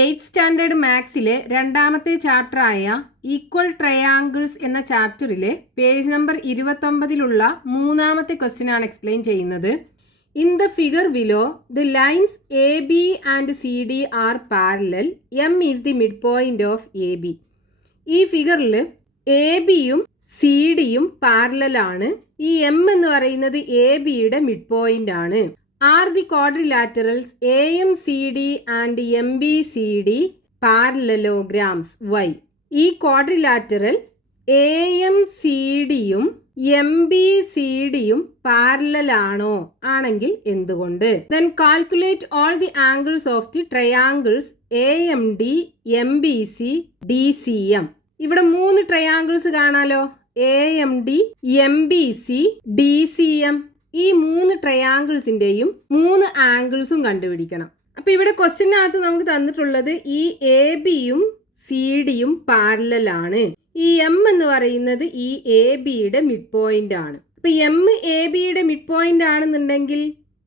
8th standard മാത്സിലെ രണ്ടാമത്തെ ചാപ്റ്ററായ equal triangles എന്ന ചാപ്റ്ററിലെ page number 29 മൂന്നാമത്തെ ക്വസ്റ്റ്യൻ ആണ് എക്സ്പ്ലെയിൻ ചെയ്യുന്നത്. In the figure below the lines A B and C D R parallel, M is the mid point of A B. ഈ ഫിഗറിൽ A ബിയും C ഡിയും പാരലലാണ്. ഈ എം എന്ന് പറയുന്നത് എ ബിയുടെ മിഡ് പോയിന്റ് ആണ്. Are the quadrilaterals AMCD and MBCD parallelograms? Why? ഈ ക്വാഡ്രിലാറ്ററൽ AMCDയും MBCDയും പാരലലാണോ? ആണെങ്കിൽ എന്തുകൊണ്ട്? Then calculate all the angles of the triangles AMD, MBC, DCM. ഇവിടെ 3 ട്രയാങ്കിൾസ് കാണാലോ. AMD, MBC, DCM. ഈ 3 ട്രയാങ്കിൾസിൻ്റെയും 3 ആംഗിൾസും കണ്ടുപിടിക്കണം. അപ്പോൾ ഇവിടെ ക്വസ്റ്റ്യനകത്ത് നമുക്ക് തന്നിട്ടുള്ളത് ഈ എ ബിയും സി ഡിയും പാരലലാണ്. ഈ എം എന്ന് പറയുന്നത് ഈ എ ബിയുടെ മിഡ് പോയിന്റ് ആണ്. അപ്പോൾ എം എ ബിയുടെ മിഡ് പോയിന്റ് ആണെന്നുണ്ടെങ്കിൽ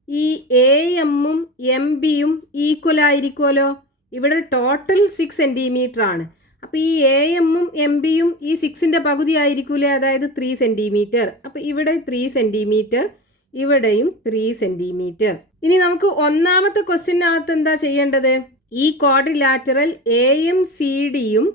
ഈ എ എമ്മും എം ബിയും ഈക്വൽ ആയിരിക്കുമല്ലോ. ഇവിടെ ടോട്ടൽ 6 സെൻറ്റിമീറ്റർ ആണ്. അപ്പോൾ ഈ എ എമ്മും എം ബിയും ഈ 6ന്റെ പകുതി ആയിരിക്കൂലേ, അതായത് 3 സെൻറ്റിമീറ്റർ. അപ്പോൾ ഇവിടെ 3 സെൻറ്റിമീറ്റർ, ഇവിടെയും 3 സെൻറ്റിമീറ്റർ. ഇനി നമുക്ക് ഒന്നാമത്തെ ക്വസ്റ്റ്യനകത്ത് എന്താ ചെയ്യേണ്ടത്? ഈ ക്വാഡ്രിലാറ്ററൽ എ എം സി ഡിയും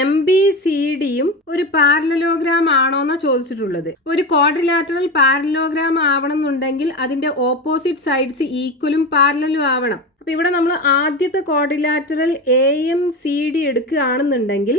എം ബി സി ഡിയും ഒരു പാരലലോഗ്രാം ആണോ എന്നാ ചോദിച്ചിട്ടുള്ളത്. ഒരു ക്വാഡ്രിലാറ്ററൽ പാരലലോഗ്രാം ആവണം എന്നുണ്ടെങ്കിൽ അതിന്റെ ഓപ്പോസിറ്റ് സൈഡ്സ് ഈക്വലും പാരലലും ആവണം. അപ്പൊ ഇവിടെ നമ്മൾ ആദ്യത്തെ quadrilateral A M C D എടുക്കുകയാണെന്നുണ്ടെങ്കിൽ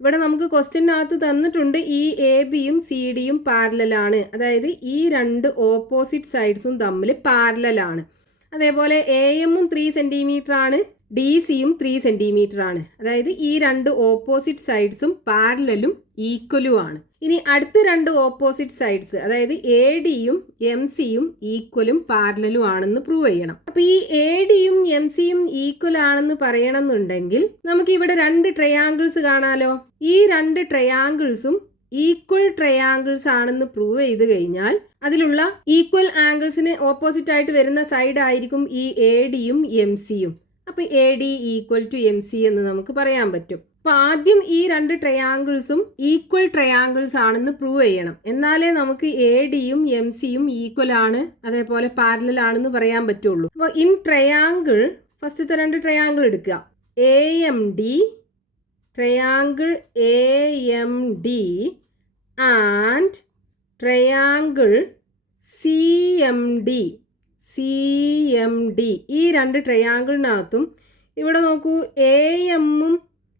ഇവിടെ നമുക്ക് ക്വസ്റ്റ്യനകത്ത് തന്നിട്ടുണ്ട് ഈ എ ബിയും സി ഡിയും പാരലലാണ്. അതായത് ഈ 2 ഓപ്പോസിറ്റ് സൈഡ്സും തമ്മിൽ പാരലലാണ്. അതേപോലെ എ എമ്മും 3 സെൻറ്റിമീറ്റർ ആണ്, ഡി സിയും 3 സെൻറ്റിമീറ്റർ ആണ്. അതായത് ഈ 2 ഓപ്പോസിറ്റ് സൈഡ്സും പാരലലും ഈക്വലും ആണ്. ഇനി അടുത്ത 2 ഓപ്പോസിറ്റ് സൈഡ്സ്, അതായത് എ ഡിയും എം സിയും ഈക്വലും പാരലലും ആണെന്ന് പ്രൂവ് ചെയ്യണം. അപ്പൊ ഈ എ ഡിയും എം സിയും ഈക്വൽ ആണെന്ന് പറയണമെന്നുണ്ടെങ്കിൽ നമുക്ക് ഇവിടെ 2 ട്രയാങ്കിൾസ് കാണാലോ. ഈ 2 ട്രയാങ്കിൾസും ഈക്വൽ ട്രയാങ്കിൾസ് ആണെന്ന് പ്രൂവ് ചെയ്ത് കഴിഞ്ഞാൽ അതിലുള്ള ഈക്വൽ ആംഗിൾസിന് ഓപ്പോസിറ്റ് ആയിട്ട് വരുന്ന സൈഡ് ആയിരിക്കും ഈ എ ഡിയും എം സിയും. അപ്പൊ A D equal to M C എന്ന് നമുക്ക് പറയാൻ പറ്റും. അപ്പൊ ആദ്യം ഈ 2 ട്രയാങ്കിൾസും ഈക്വൽ ട്രയാങ്കിൾസ് ആണെന്ന് പ്രൂവ് ചെയ്യണം. എന്നാലേ നമുക്ക് എ ഡിയും എം സിയും ഈക്വൽ ആണ്, അതേപോലെ പാരലൽ ആണെന്ന് പറയാൻ പറ്റുള്ളൂ. അപ്പോൾ ഇൻ ട്രയാങ്കിൾ ഫസ്റ്റത്തെ 2 ട്രയാങ്കിൾ എടുക്കുക. A M D, triangle A M D and triangle C M D. ഈ 2 ട്രയാങ്കിളിനകത്തും ഇവിടെ നോക്കൂ, എ എമ്മും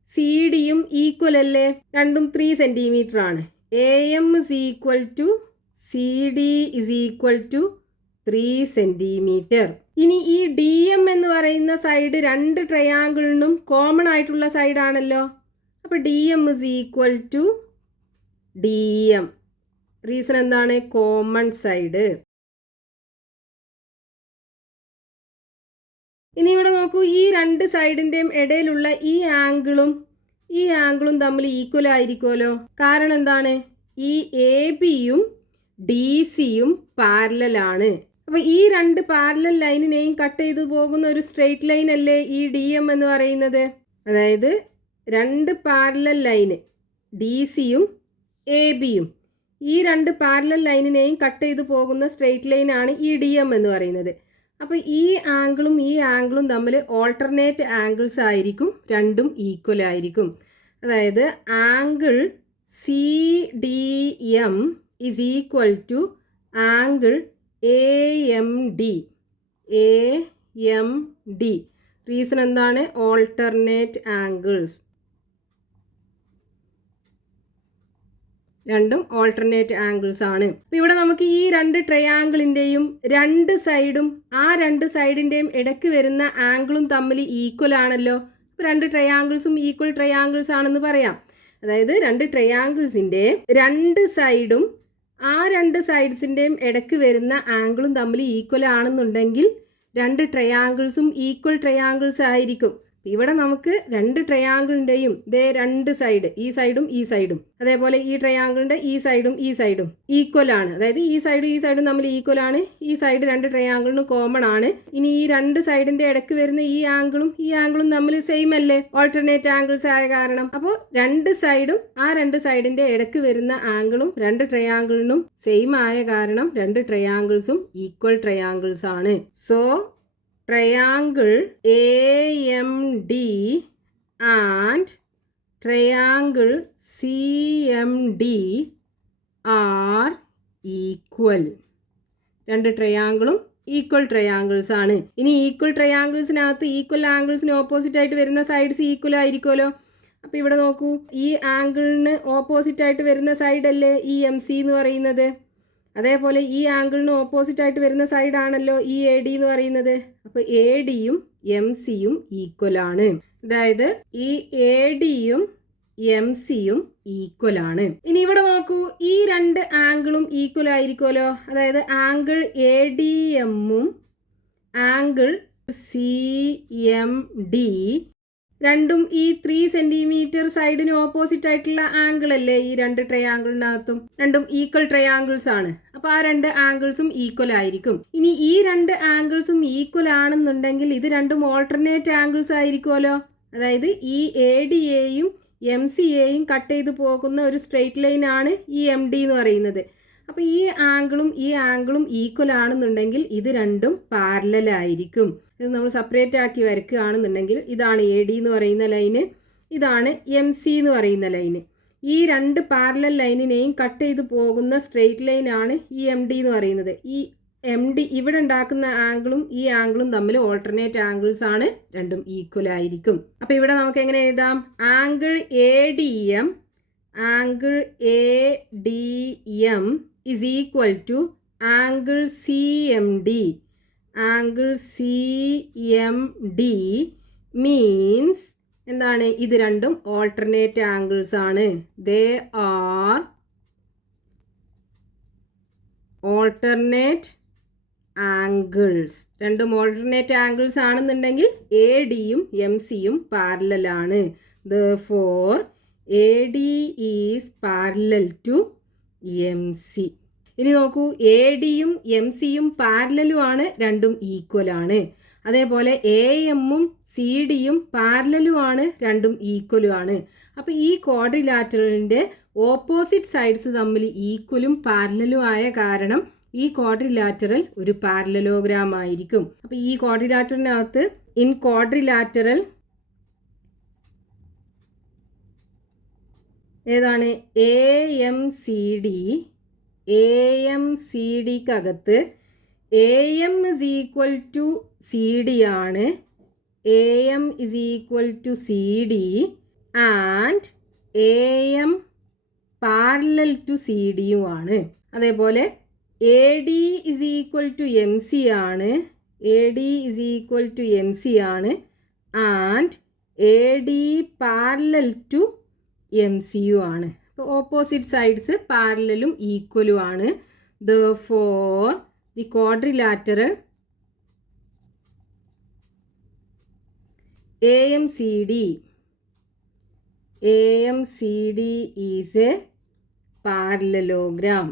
സി ഡിയും ഈക്വൽ അല്ലേ? രണ്ടും 3 സെൻറ്റിമീറ്റർ ആണ്. A M is equal to C D is equal to 3 centimetre. ഇനി ഈ ഡി എം എന്ന് പറയുന്ന സൈഡ് 2 ട്രയാങ്കിളിനും കോമൺ ആയിട്ടുള്ള സൈഡ് ആണല്ലോ. അപ്പോൾ D M is equal to D M. Reason എന്താണ്? Common side. ഇനി ഇവിടെ നോക്കൂ, ഈ 2 സൈഡിൻ്റെയും ഇടയിലുള്ള ഈ ആംഗിളും തമ്മിൽ ഈക്വൽ ആയിരിക്കുമല്ലോ. കാരണം എന്താണ്? ഈ എ ബിയും ഡി സിയും പാരലലാണ്. അപ്പോൾ ഈ 2 പാരലൽ ലൈനിനെയും കട്ട് ചെയ്തു പോകുന്ന ഒരു സ്ട്രെയിറ്റ് ലൈൻ അല്ലേ ഈ ഡി എം എന്ന് പറയുന്നത്. അതായത് 2 പാരലൽ ലൈന് ഡി സിയും എ ബിയും, ഈ 2 പാരലൽ ലൈനിനെയും കട്ട് ചെയ്തു പോകുന്ന സ്ട്രെയിറ്റ് ലൈനാണ് ഈ ഡി എം എന്ന് പറയുന്നത്. അപ്പോൾ ഈ ആംഗിളും തമ്മിൽ ഓൾട്ടർനേറ്റ് ആംഗിൾസ് ആയിരിക്കും, രണ്ടും ഈക്വൽ ആയിരിക്കും. അതായത് angle C D M is equal to angle A M D. Reason എന്താണ്? Alternate angles. രണ്ടും ഓൾട്ടർനേറ്റ് ആംഗിൾസ് ആണ്. അപ്പോൾ ഇവിടെ നമുക്ക് ഈ 2 ട്രയാങ്കിളിൻ്റെയും 2 സൈഡും ആ 2 സൈഡിൻ്റെയും ഇടയ്ക്ക് വരുന്ന ആംഗിളും തമ്മിൽ ഈക്വൽ ആണല്ലോ. അപ്പോൾ 2 ട്രയാങ്കിൾസും ഈക്വൽ ട്രയാങ്കിൾസ് ആണെന്ന് പറയാം. അതായത് 2 ട്രയാങ്കിൾസിൻ്റെ 2 സൈഡും ആ 2 സൈഡ്സിൻ്റെയും ഇടയ്ക്ക് വരുന്ന ആംഗിളും തമ്മിൽ ഈക്വൽ ആണെന്നുണ്ടെങ്കിൽ 2 ട്രയാങ്കിൾസും ഈക്വൽ ട്രയാങ്കിൾസ് ആയിരിക്കും. ഇവിടെ നമുക്ക് രണ്ട് ട്രയാങ്കിളിൻ്റെയും രണ്ട് സൈഡ്, ഈ സൈഡും ഈ സൈഡും, അതേപോലെ ഈ ട്രയാങ്കിളിൻ്റെ ഈ സൈഡും ഈക്വൽ ആണ്. അതായത് ഈ സൈഡും തമ്മിൽ ഈക്വൽ ആണ്. ഈ സൈഡ് രണ്ട് ട്രയാങ്കിളിനും കോമൺ ആണ്. ഇനി ഈ രണ്ട് സൈഡിന്റെ ഇടയ്ക്ക് വരുന്ന ഈ ആംഗിളും തമ്മിൽ സെയിം അല്ലേ, ഓൾട്ടർനേറ്റ് ആംഗിൾസ് ആയ കാരണം. അപ്പോൾ രണ്ട് സൈഡിന്റെ ഇടയ്ക്ക് വരുന്ന ആംഗിളും രണ്ട് ട്രയാങ്കിളിനും സെയിം ആയ കാരണം രണ്ട് ട്രയാങ്കിൾസും ഈക്വൽ ട്രയാങ്കിൾസ് ആണ്. So triangle AMD and triangle CMD are equal. രണ്ട് ട്രയാങ്കിളും ഈക്വൽ ട്രയാങ്കിൾസ് ആണ്. ഇനി ഈക്വൽ ട്രയാങ്കിൾസിനകത്ത് ഈക്വൽ ആംഗിൾസിന് ഓപ്പോസിറ്റ് ആയിട്ട് വരുന്ന സൈഡ്സ് ഈക്വൽ ആയിരിക്കുമല്ലോ. അപ്പോൾ ഇവിടെ നോക്കൂ, ഈ ആംഗിളിന് ഓപ്പോസിറ്റ് ആയിട്ട് വരുന്ന സൈഡ് അല്ലേ ഈ MC എന്ന് പറയുന്നത്. അതേപോലെ ഈ ആംഗിളിന് ഓപ്പോസിറ്റ് ആയിട്ട് വരുന്ന സൈഡാണല്ലോ ഈ AD എന്ന് പറയുന്നത്. അപ്പോൾ ADയും MCയും ഈക്വൽ ആണ്. അതായത് ഈ ADയും MCയും ഈക്വൽ ആണ്. ഇനി ഇവിടെ നോക്കൂ, ഈ രണ്ട് ആംഗിളും ഈക്വൽ ആയിരിക്കുമല്ലോ. അതായത് ആംഗിൾ ADMഉം ആംഗിൾ CMD രണ്ടും ഈ 3 സെന്റിമീറ്റർ സൈഡിന് ഓപ്പോസിറ്റ് ആയിട്ടുള്ള ആംഗിൾ അല്ലേ ഈ രണ്ട് ട്രയാങ്കിളിനകത്തും. രണ്ടും ഈക്വൽ ട്രയാങ്കിൾസ് ആണ്. അപ്പൊ ആ രണ്ട് ആംഗിൾസും ഈക്വൽ ആയിരിക്കും. ഇനി ഈ രണ്ട് ആംഗിൾസും ഈക്വൽ ആണെന്നുണ്ടെങ്കിൽ ഇത് രണ്ടും ഓൾട്ടർനേറ്റ് ആംഗിൾസ് ആയിരിക്കുമല്ലോ. അതായത് ഈ ADയെയും MCയെയും കട്ട് ചെയ്ത് പോകുന്ന ഒരു സ്ട്രെയിറ്റ് ലൈൻ ആണ് ഈ MD എന്ന് പറയുന്നത്. അപ്പോൾ ഈ ആംഗിളും ഈക്വൽ ആണെന്നുണ്ടെങ്കിൽ ഇത് രണ്ടും പാരലൽ ആയിരിക്കും. ഇത് നമ്മൾ സെപ്പറേറ്റ് ആക്കി വരയ്ക്കുകയാണെന്നുണ്ടെങ്കിൽ ഇതാണ് AD എന്ന് പറയുന്ന ലൈന്, ഇതാണ് MC എന്ന് പറയുന്ന ലൈന്. ഈ രണ്ട് പാരലൽ ലൈനിനെയും കട്ട് ചെയ്ത് പോകുന്ന സ്ട്രെയിറ്റ് ലൈനാണ് ഈ MD എന്ന് പറയുന്നത്. ഈ MD ഇവിടെ ഉണ്ടാക്കുന്ന ആംഗിളും ഈ ആംഗിളും തമ്മിൽ ഓൾട്ടർനേറ്റ് ആംഗിൾസ് ആണ്, രണ്ടും ഈക്വൽ ആയിരിക്കും. അപ്പോൾ ഇവിടെ നമുക്ക് എങ്ങനെ എഴുതാം? Angle ADM is equal to angle CMD. Angle CMD means എന്താണ്? ഇത് രണ്ടും ഓൾട്ടർനേറ്റ് ആംഗിൾസ് ആണ്. They are alternate angles. രണ്ടും ഓൾട്ടർനേറ്റ് ആംഗിൾസ് ആണെന്നുണ്ടെങ്കിൽ ADയും MCയും പാരലൽ ആണ്. Therefore AD is parallel to MC. ഇനി നോക്കൂ, ADയും MCയും പാരലലും ആണ്, രണ്ടും ഈക്വൽ ആണ്. അതേപോലെ AMഉം CDയും പാരലലും ആണ്, രണ്ടും ഈക്വലും ആണ്. അപ്പോൾ ഈ ക്വാഡ്രിലാറ്ററലിൻ്റെ ഓപ്പോസിറ്റ് സൈഡ്സ് തമ്മിൽ ഈക്വലും പാരലലും ആയ കാരണം ഈ ക്വാഡ്രിലാറ്ററൽ ഒരു പാരലലോഗ്രാം ആയിരിക്കും. അപ്പോൾ ഈ ക്വാഡ്രിലാറ്ററിനകത്ത് ഇൻ ക്വാഡ്രിലാറ്ററൽ ഏതാണ്? AMCDക്കകത്ത് AM is equal to CD ആണ്. AM is equal to CD and AM parallel to CDയും ആണ്. അതേപോലെ AD is equal to MC ആണ്. AD is equal to MC ആണ് and AD parallel to MCയും ആണ്. അപ്പോൾ ഓപ്പോസിറ്റ് സൈഡ്സ് പാരലലും ഈക്വലും ആണ്. Therefore the quadrilateral AMCD is a parallelogram.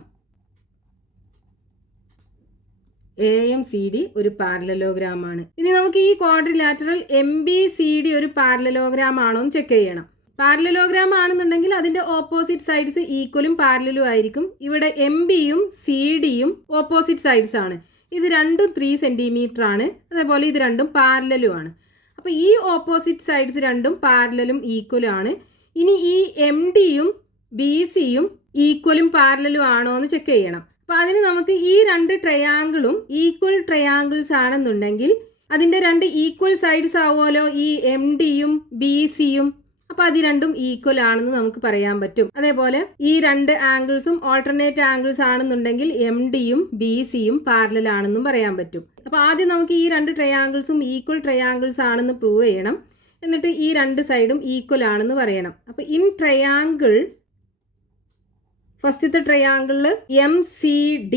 AMCD ഒരു parallelogram ആണ്. ഇനി നമുക്ക് ഈ ക്വാഡ്രിലാറ്ററൽ MBCD ഒരു പാരലലോഗ്രാം ആണോ എന്ന് ചെക്ക് ചെയ്യണം. പാരലലോഗ്രാം ആണെന്നുണ്ടെങ്കിൽ അതിൻ്റെ ഓപ്പോസിറ്റ് സൈഡ്സ് ഈക്വലും പാരലലും ആയിരിക്കും. ഇവിടെ MBയും CDയും ഓപ്പോസിറ്റ് സൈഡ്സ് ആണ്. ഇത് രണ്ടും 3 സെൻറ്റിമീറ്റർ ആണ്. അതേപോലെ ഇത് രണ്ടും പാരലലും ആണ്. അപ്പോൾ ഈ ഓപ്പോസിറ്റ് സൈഡ്സ് രണ്ടും പാരലലും ഈക്വലും ആണ്. ഇനി ഈ MDയും BCയും ഈക്വലും പാരലലും ആണോ എന്ന് ചെക്ക് ചെയ്യണം. അപ്പോൾ അതിന് നമുക്ക് ഈ രണ്ട് ട്രയാങ്കിളും ഈക്വൽ ട്രയാങ്കിൾസ് ആണെന്നുണ്ടെങ്കിൽ അതിൻ്റെ രണ്ട് ഈക്വൽ സൈഡ്സ് ആവുമല്ലോ ഈ MDയും BCയും. അപ്പോൾ അത് രണ്ടും ഈക്വൽ ആണെന്ന് നമുക്ക് പറയാൻ പറ്റും. അതേപോലെ ഈ രണ്ട് ആംഗിൾസും ഓൾട്ടർനേറ്റ് ആംഗിൾസ് ആണെന്നുണ്ടെങ്കിൽ MDയും BCയും പാരലൽ ആണെന്നും പറയാൻ പറ്റും. അപ്പോൾ ആദ്യം നമുക്ക് ഈ രണ്ട് ട്രയാങ്കിൾസും ഈക്വൽ ട്രയാങ്കിൾസ് ആണെന്ന് പ്രൂവ് ചെയ്യണം. എന്നിട്ട് ഈ രണ്ട് സൈഡും ഈക്വൽ ആണെന്ന് പറയണം. അപ്പോൾ ഇൻ ട്രയാങ്കിൾ ഫസ്റ്റത്തെ ട്രയാങ്കിളിൽ MCD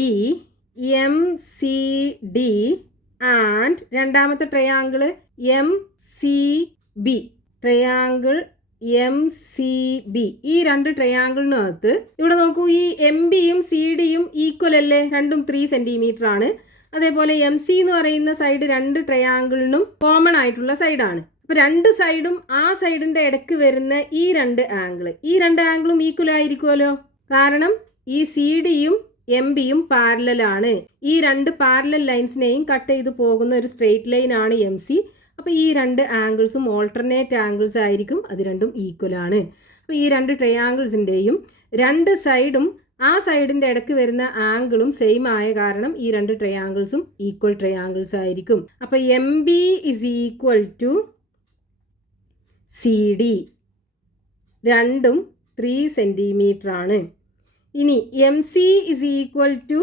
ആൻഡ് രണ്ടാമത്തെ triangle MCB B, triangle M C B, ഈ രണ്ട് ട്രയാങ്കിളിനകത്ത് ഇവിടെ നോക്കൂ, ഈ എം ബിയും സി ഡിയും ഈക്വൽ അല്ലേ, രണ്ടും 3 സെന്റിമീറ്റർ ആണ്. അതേപോലെ എം സി എന്ന് പറയുന്ന സൈഡ് രണ്ട് ട്രയാങ്കിളിനും കോമൺ ആയിട്ടുള്ള സൈഡാണ്. അപ്പോൾ രണ്ട് സൈഡും ആ സൈഡിന്റെ ഇടയ്ക്ക് വരുന്ന ഈ രണ്ട് ആംഗിളും ഈക്വൽ ആയിരിക്കുമല്ലോ. കാരണം ഈ സി ഡിയും എം ബിയും പാരലലാണ്. ഈ രണ്ട് പാരലൽ ലൈൻസിനെയും കട്ട് ചെയ്ത് പോകുന്ന ഒരു സ്ട്രെയിറ്റ് ലൈൻ ആണ് എം സി. അപ്പോൾ ഈ രണ്ട് ആംഗിൾസും ഓൾട്ടർനേറ്റ് ആംഗിൾസ് ആയിരിക്കും, അത് രണ്ടും ഈക്വൽ ആണ്. അപ്പോൾ ഈ രണ്ട് ട്രയാങ്കിൾസിൻ്റെയും രണ്ട് സൈഡും ആ സൈഡിൻ്റെ ഇടയ്ക്ക് വരുന്ന ആംഗിളും സെയിം ആയ കാരണം ഈ രണ്ട് ട്രയാങ്കിൾസും ഈക്വൽ ട്രയാങ്കിൾസ് ആയിരിക്കും. അപ്പോൾ M B is equal to C D, രണ്ടും 3 സെൻറ്റിമീറ്റർ ആണ്. ഇനി M C is equal to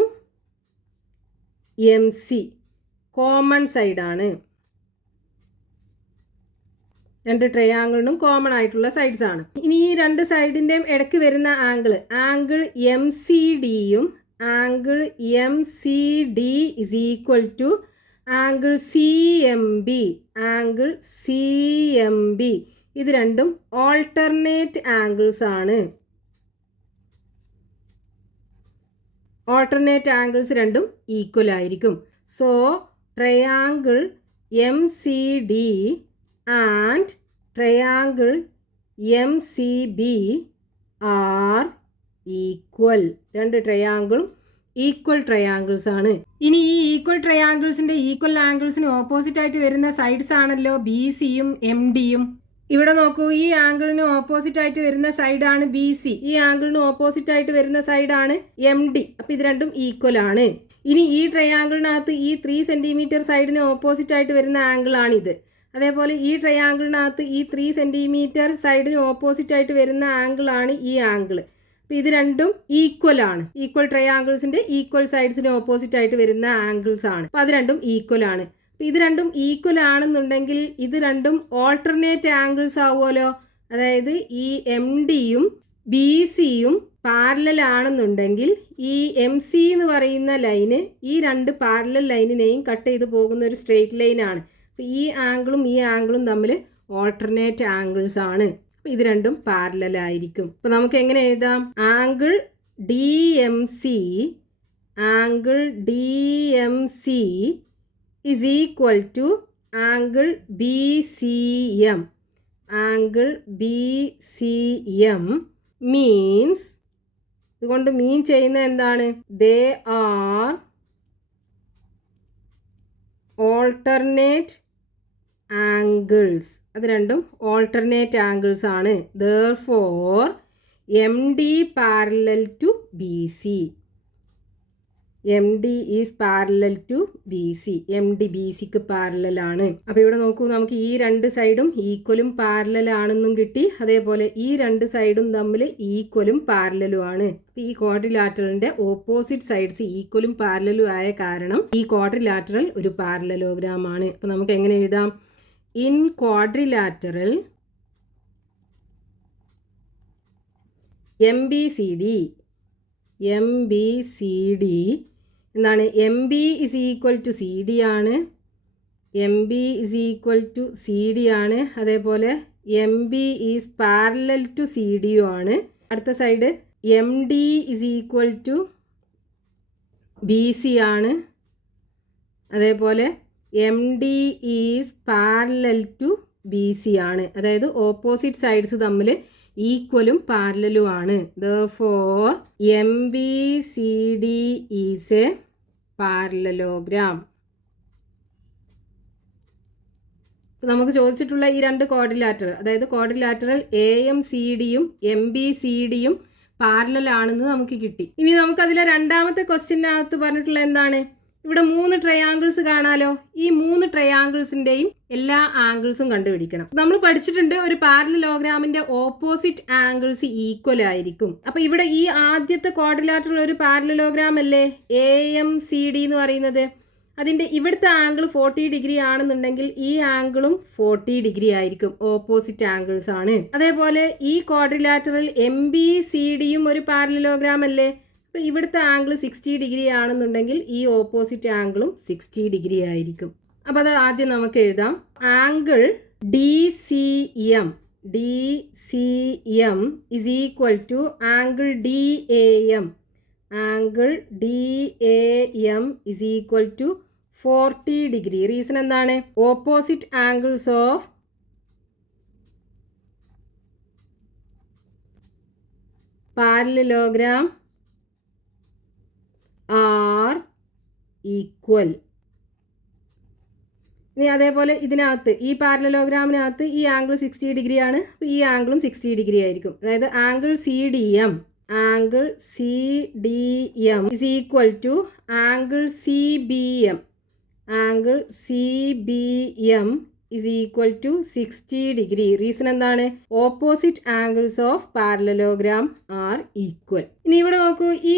M C, common സൈഡാണ്, രണ്ട് ട്രയാങ്കിളിനും കോമൺ ആയിട്ടുള്ള സൈഡ്സ് ആണ്. ഇനി ഈ രണ്ട് സൈഡിൻ്റെയും ഇടയ്ക്ക് വരുന്ന ആംഗിൾ എം സി ഡിയും angle M C D is equal to angle C M B, ഇത് രണ്ടും ഓൾട്ടർനേറ്റ് ആംഗിൾസ് ആണ്. ഓൾട്ടർനേറ്റ് ആംഗിൾസ് രണ്ടും ഈക്വൽ ആയിരിക്കും. So triangle M C D and triangle M C B are equal. രണ്ട് ട്രയാങ്കിളും equal triangles ആണ്. ഇനി ഈ ഈക്വൽ ട്രയാങ്കിൾസിന്റെ ഈക്വൽ ആംഗിൾസിന് ഓപ്പോസിറ്റ് ആയിട്ട് വരുന്ന സൈഡ്സ് ആണല്ലോ ബി സിയും എം ഡിയും. ഇവിടെ നോക്കൂ, ഈ ആംഗിളിന് ഓപ്പോസിറ്റ് ആയിട്ട് വരുന്ന സൈഡാണ് ബി സി, ഈ ആംഗിളിന് ഓപ്പോസിറ്റ് ആയിട്ട് വരുന്ന സൈഡാണ് എം ഡി. അപ്പോൾ ഇത് രണ്ടും ഈക്വൽ ആണ്. ഇനി ഈ ട്രയാങ്കിളിനകത്ത് ഈ 3 സെൻറ്റിമീറ്റർ സൈഡിന് ഓപ്പോസിറ്റ് ആയിട്ട് വരുന്ന ആംഗിളാണിത്. അതേപോലെ ഈ ട്രയാങ്കിളിനകത്ത് ഈ 3 സെൻറ്റിമീറ്റർ സൈഡിന് ഓപ്പോസിറ്റ് ആയിട്ട് വരുന്ന ആംഗിളാണ് ഈ ആംഗിൾ. അപ്പോൾ ഇത് രണ്ടും ഈക്വൽ ആണ്. ഈക്വൽ ട്രയാങ്കിൾസിന്റെ ഈക്വൽ സൈഡ്സിന് ഓപ്പോസിറ്റ് ആയിട്ട് വരുന്ന ആംഗിൾസ് ആണ്. അപ്പോൾ അത് രണ്ടും ഈക്വൽ ആണ്. ഇത് രണ്ടും ഈക്വൽ ആണെന്നുണ്ടെങ്കിൽ ഇത് രണ്ടും ഓൾട്ടർനേറ്റ് ആംഗിൾസ് ആവുമല്ലോ. അതായത് ഈ എം ഡിയും ബി സിയും പാരലൽ ആണെന്നുണ്ടെങ്കിൽ ഈ എം സി എന്ന് പറയുന്ന ലൈന് ഈ രണ്ട് പാരലൽ ലൈനിനെയും കട്ട് ചെയ്ത് പോകുന്ന ഒരു സ്ട്രെയിറ്റ് ലൈൻ ആണ്. അപ്പോൾ ഈ ആംഗിളും തമ്മിൽ ഓൾട്ടർനേറ്റ് ആംഗിൾസ് ആണ്. അപ്പോൾ ഇത് രണ്ടും പാരലൽ ആയിരിക്കും. അപ്പോൾ നമുക്ക് എങ്ങനെ എഴുതാം? Angle D M C is equal to angle BCM. Angle BCM means, ഇതുകൊണ്ട് മീൻ ചെയ്യുന്നത് എന്താണ്? They are alternate angles. അത് രണ്ടും alternate angles ആണ്. Therefore MD parallel to BC. MD is parallel to BC. MD BCക്ക് പാരലൽ ആണ്. അപ്പോൾ ഇവിടെ നോക്കൂ, നമുക്ക് ഈ രണ്ട് സൈഡും ഈക്വലും പാരലൽ ആണെന്നും കിട്ടി. അതേപോലെ ഈ രണ്ട് സൈഡും തമ്മിൽ ഈക്വലും പാരലലും ആണ്. അപ്പോൾ ഈ ക്വാഡ്രിലാറ്ററലിന്റെ ഓപ്പോസിറ്റ് സൈഡ്സ് ഈക്വലും പാരലലും ആയ കാരണം ഈ ക്വാഡ്രിലാറ്ററൽ ഒരു പാരലലോഗ്രാം ആണ്. അപ്പോൾ നമുക്ക് എങ്ങനെ എഴുതാം? ഇൻ ക്വാഡ്രിലാറ്ററൽ MBCD എന്താണ്? M B is equal to C D ആണ്. അതേപോലെ M B is parallel to C ഡിയും ആണ്. അടുത്ത side M D is equal to B C ആണ്. അതേപോലെ M D is parallel to B C ആണ്. അതായത് ഓപ്പോസിറ്റ് സൈഡ്സ് തമ്മിൽ ഈക്വലും പാരലലും ആണ്. Therefore MBCD is a parallelogram. നമുക്ക് ചോദിച്ചിട്ടുള്ള ഈ രണ്ട് ക്വാഡ്രിലാറ്ററൽ, അതായത് ക്വാഡ്രിലാറ്ററൽ AMCDയും MBCDയും പാരലൽ ആണെന്ന് നമുക്ക് കിട്ടി. ഇനി നമുക്കതിലെ രണ്ടാമത്തെ ക്വസ്റ്റ്യനകത്ത് പറഞ്ഞിട്ടുള്ള എന്താണ്? ഇവിടെ 3 ട്രയാങ്കിൾസ് കാണാലോ. ഈ 3 ട്രയാങ്കിൾസിന്റെയും എല്ലാ ആംഗിൾസും കണ്ടുപിടിക്കണം. നമ്മൾ പഠിച്ചിട്ടുണ്ട് ഒരു പാരലലോഗ്രാമിന്റെ ഓപ്പോസിറ്റ് ആംഗിൾസ് ഈക്വൽ ആയിരിക്കും. അപ്പൊ ഇവിടെ ഈ ആദ്യത്തെ ക്വാഡ്രിലാറ്ററൽ ഒരു പാരലലോഗ്രാം അല്ലേ, AMCD എന്ന് പറയുന്നത്. അതിന്റെ ഇവിടുത്തെ ആംഗിൾ 40 ഡിഗ്രി ആണെന്നുണ്ടെങ്കിൽ ഈ ആംഗിളും 40 ഡിഗ്രി ആയിരിക്കും. ഓപ്പോസിറ്റ് ആംഗിൾസ് ആണ്. അതേപോലെ ഈ ക്വാഡ്രിലാറ്ററൽ MBCDയും ഒരു പാരലലോഗ്രാം അല്ലേ. അപ്പോൾ ഇവിടുത്തെ ആംഗിൾ 60 ഡിഗ്രി ആണെന്നുണ്ടെങ്കിൽ ഈ ഓപ്പോസിറ്റ് ആംഗിളും 60 ഡിഗ്രി ആയിരിക്കും. അപ്പോൾ അത് ആദ്യം നമുക്ക് എഴുതാം. Angle DCM is equal to angle DAM. Angle DAM is equal to 40 degree. Reason എന്താണ്? Opposite angles of parallelogram are equal. ഇനി അതേപോലെ ഇതിനകത്ത് ഈ പാരലലോഗ്രാമിനകത്ത് ഈ ആംഗിൾ 60 ഡിഗ്രി ആണ്. അപ്പോൾ ഈ ആംഗിളും 60 ഡിഗ്രി ആയിരിക്കും. അതായത് angle CDM is equal to angle CBM. Angle CBM is equal to 60 degree. Reason എന്താണ്? Opposite angles of parallelogram are equal. ഇനി ഇവിടെ നോക്കൂ, ഈ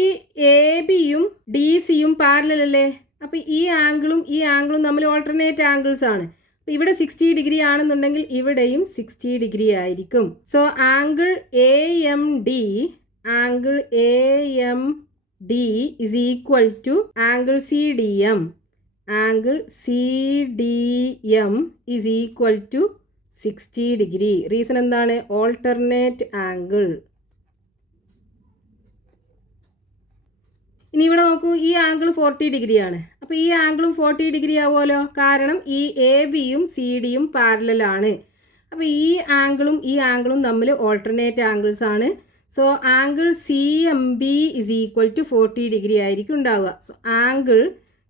ABയും DCയും പാരലൽ അല്ലേ? അപ്പോൾ ഈ ആംഗിളും തമ്മിൽ ഓൾട്ടർനേറ്റ് ആംഗിൾസ് ആണ്. അപ്പോൾ ഇവിടെ 60 ഡിഗ്രി ആണെന്നുണ്ടെങ്കിൽ ഇവിടെയും 60 ഡിഗ്രി ആയിരിക്കും. So angle AMD is equal to angle CDM. Angle CDM is equal to 60 degree. Reason എന്താണ്? Alternate angle. ഇനി ഇവിടെ നോക്കൂ, ഈ ആംഗിൾ 40 ഡിഗ്രിയാണ്. അപ്പോൾ ഈ ആംഗിളും 40 ഡിഗ്രി ആവുമല്ലോ, കാരണം ഈ ABയും CDയും പാരലലാണ്. അപ്പോൾ ഈ ആംഗിളും തമ്മിൽ ഓൾട്ടർനേറ്റ് ആംഗിൾസ് ആണ്. So angle CMB is equal to 40 degree ആയിരിക്കും ഉണ്ടാവുക. So angle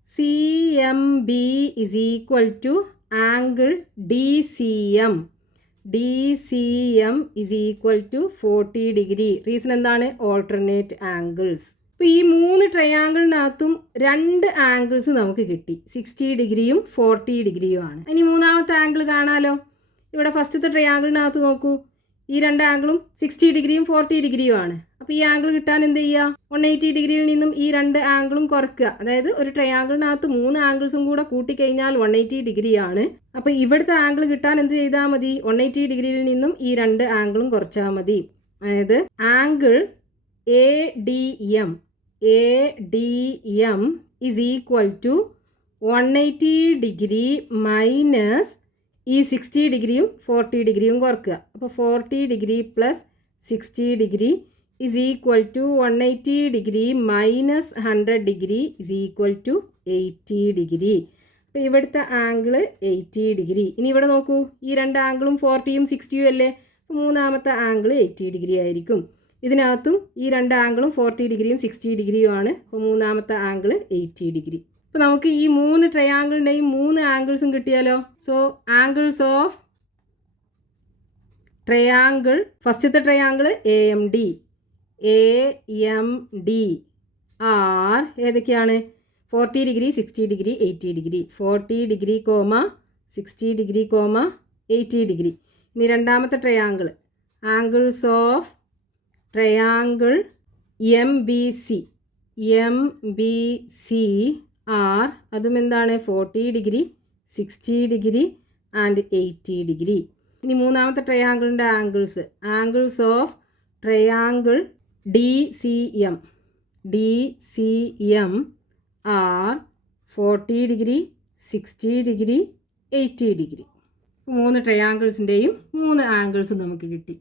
CMB is equal to angle DCM is equal to 40 degree. Reason എന്താണ്? Alternate angles. അപ്പോൾ ഈ 3 ട്രയാങ്കിളിനകത്തും 2 ആംഗിൾസ് നമുക്ക് കിട്ടി. 60 ഡിഗ്രിയും 40 ഡിഗ്രിയും ആണ്. ഇനി മൂന്നാമത്തെ ആംഗിൾ കാണാലോ. ഇവിടെ ഫസ്റ്റത്തെ ട്രയാങ്കിളിനകത്ത് നോക്കൂ, ഈ 2 ആംഗിളും 60 ഡിഗ്രിയും 40 ഡിഗ്രിയും ആണ്. അപ്പോൾ ഈ ആംഗിൾ കിട്ടാൻ എന്ത് ചെയ്യുക? 180 ഡിഗ്രിയിൽ നിന്നും ഈ 2 ആംഗിളും കുറയ്ക്കുക. അതായത് ഒരു ട്രയാങ്കിളിനകത്ത് 3 ആംഗിൾസും കൂടെ കൂട്ടിക്കഴിഞ്ഞാൽ 180 ഡിഗ്രിയാണ്. അപ്പോൾ ഇവിടുത്തെ ആംഗിൾ കിട്ടാൻ എന്ത് ചെയ്താൽ മതി? 180 ഡിഗ്രിയിൽ നിന്നും ഈ 2 ആംഗിളും കുറച്ചാൽ മതി. അതായത് angle ADM is equal to 180 degree minus ഈ 60 ഡിഗ്രിയും 40 ഡിഗ്രിയും കുറക്കുക. അപ്പോൾ 40 degree plus 60 degree is equal to 180 degree minus 100 degree is equal to 80 degree. അപ്പോൾ ഇവിടുത്തെ ആംഗിൾ 80 ഡിഗ്രി. ഇനി ഇവിടെ നോക്കൂ, ഈ 2 ആംഗിളും 40യും 60യും അല്ലേ? അപ്പോൾ മൂന്നാമത്തെ ആംഗിൾ 80 ഡിഗ്രി ആയിരിക്കും. ഇതിനകത്തും ഈ 2 ആംഗിളും 40 ഡിഗ്രിയും 60 ഡിഗ്രിയും ആണ്. അപ്പോൾ മൂന്നാമത്തെ ആംഗിൾ 80 ഡിഗ്രി. അപ്പോൾ നമുക്ക് ഈ 3 ട്രയാങ്കിളിൻ്റെയും 3 ആംഗിൾസും കിട്ടിയാലോ. സോ ആംഗിൾസ് ഓഫ് ട്രയാങ്കിൾ, ഫസ്റ്റത്തെ ട്രയാങ്കിൾ AMD ആർ ഏതൊക്കെയാണ്? 40 degree 60 degree 80 degree. 40 degree 60 degree 80 degree. ഇനി രണ്ടാമത്തെ triangle, angles of triangle MBC are അതും എന്താണ്? 40 ഡിഗ്രി 60 ഡിഗ്രി ആൻഡ് 80 ഡിഗ്രി. ഇനി മൂന്നാമത്തെ ട്രയാങ്കിളിൻ്റെ angles of triangle DCM are 40 degree 60 degree 80 degree. 3 ട്രയാങ്കിൾസിൻ്റെയും 3 ആംഗിൾസും നമുക്ക് കിട്ടി.